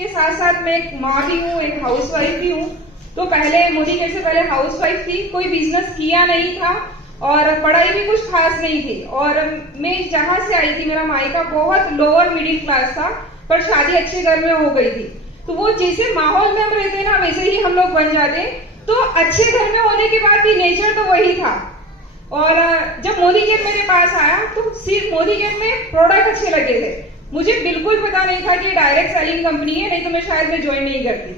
के साथ साथ मैं एक माँ भी हूँ, एक हाउसवाइफ भी हूँ। तो पहले मोदी केयर से पहले हाउसवाइफ थी, कोई बिजनेस किया नहीं था और पढ़ाई भी कुछ खास नहीं थी। और मैं जहाँ से आई थी, मेरा मायका बहुत लोअर मिडिल क्लास था, पर शादी अच्छे घर में हो गई थी। तो वो जैसे माहौल में हम रहते ना, वैसे ही हम लोग बन जाते। तो अच्छे घर में होने के बाद भी नेचर तो वही था। और जब मोदी केयर मेरे पास आया तो सिर्फ मोदी केयर में प्रोडक्ट अच्छे लगे थे। मुझे बिल्कुल पता नहीं था कि डायरेक्ट सेलिंग कंपनी है, नहीं तो मैं शायद में ज्वाइन नहीं करती।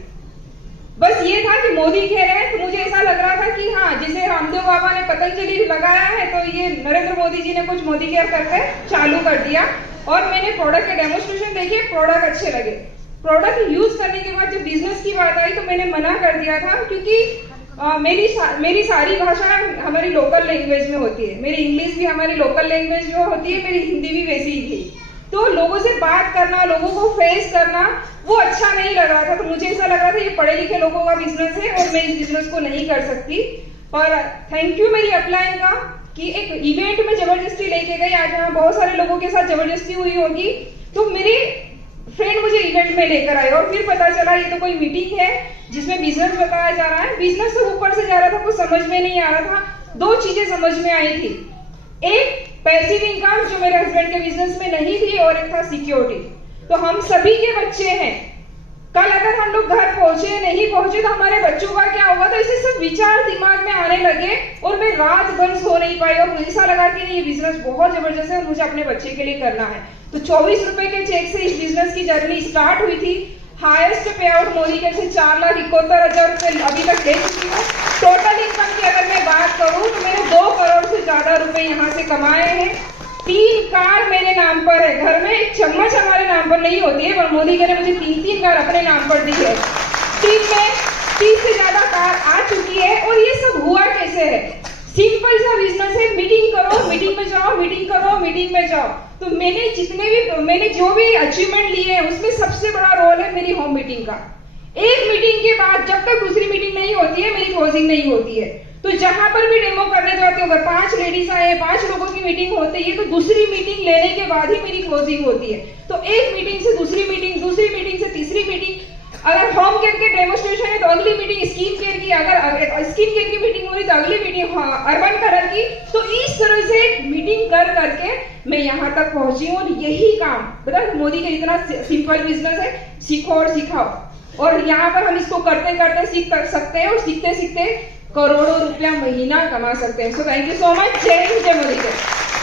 बस ये था कि मोदी केयर है, तो मुझे ऐसा लग रहा था कि हाँ, जिसे रामदेव बाबा ने पतंजलि लगाया है, तो ये नरेंद्र मोदी जी ने कुछ मोदी केयर करके चालू कर दिया। और मैंने प्रोडक्ट के डेमोन्स्ट्रेशन देखे, प्रोडक्ट अच्छे लगे। प्रोडक्ट यूज करने के बाद जब बिजनेस की बात आई तो मैंने मना कर दिया था, क्योंकि मेरी सारी भाषा हमारी लोकल लैंग्वेज में होती है। मेरी इंग्लिश भी हमारी लोकल लैंग्वेज में होती है, मेरी हिंदी भी वैसी ही थी। तो लोगों से बात करना, लोगों को फेस करना, वो अच्छा नहीं लग रहा था। तो मुझे ऐसा लग रहा था ये पढ़े लिखे लोगों का बिजनेस है और मैं इस बिजनेस को नहीं कर सकती। और थैंक यू मेरी अपलाइन का कि एक इवेंट में जबरदस्ती लेके गई। आज यहाँ बहुत सारे लोगों के साथ जबरदस्ती हुई होगी, तो मेरी फ्रेंड मुझे इवेंट में लेकर आई और फिर पता चला ये तो कोई मीटिंग है जिसमें बिजनेस बताया जा रहा है। बिजनेस से ऊपर से जा रहा था, कुछ समझ में नहीं आ रहा था। दो चीजें समझ में आई थी, एक पैसिव इनकम जो मेरे हस्बैंड के बिजनेस में नहीं थी, और एक था सिक्योरिटी। तो हम सभी के बच्चे हैं, कल अगर हम लोग घर पहुंचे नहीं पहुंचे तो हमारे बच्चों का क्या होगा। तो ऐसे सब विचार दिमाग में आने लगे और मैं रात भर सो नहीं पाई। और मुझे ऐसा लगा कि ये बिजनेस बहुत जबरदस्त है और मुझे अपने बच्चे के लिए करना है। तो 24 रुपए के चेक से इस बिजनेस की जर्नी स्टार्ट हुई थी। हाईएस्ट पे आउट मोदी केयर से 4,71,000 रुपए अभी तक ले चुकी हूँ। टोटल इनकम की अगर मैं बात करूँ तो मैंने 2 करोड़ से ज्यादा रुपए यहाँ से कमाए हैं। 3 कार मेरे नाम पर है। घर में एक चम्मच हमारे नाम पर नहीं होती है, पर मोदी केयर ने मुझे 3-3 कार अपने नाम पर दी है। टीम में 30 से ज्यादा कार आ चुकी है। और ये सब हुआ कैसे है? सिंपल सा बिजनेस है, मीटिंग करो, मीटिंग में जाओ, मीटिंग करो, मीटिंग में जाओ। तो मैंने जो भी अचीवमेंट लिए हैं उसमें सबसे बड़ा रोल है मेरी होम मीटिंग का। एक मीटिंग के बाद जब तक दूसरी मीटिंग नहीं होती है, मेरी क्लोजिंग नहीं होती है। तो जहां पर भी डेमो करने जाते हो, अगर 5 लेडीज आए, 5 लोगों की मीटिंग होती है, तो दूसरी मीटिंग लेने के बाद ही मेरी क्लोजिंग होती है। तो एक मीटिंग से दूसरी मीटिंग, दूसरी मीटिंग से तीसरी मीटिंग। अगर होम केयर के डेमोन्स्ट्रेशन है तो अगली मीटिंग स्किन केयर की, अगर स्किन केयर की मीटिंग हो रही तो अगली मीटिंग अर्बन कलर की। तो इस तरह से मीटिंग कर करके मैं यहाँ तक पहुंची हूँ। और यही काम मतलब मोदी का इतना सिंपल बिजनेस है, सीखो और सिखाओ। और यहाँ पर हम इसको करते करते सीख सकते हैं और सीखते सीखते करोड़ों रुपया महीना कमा सकते हैं। So thank you so much. जय हिंद, जय मोदी।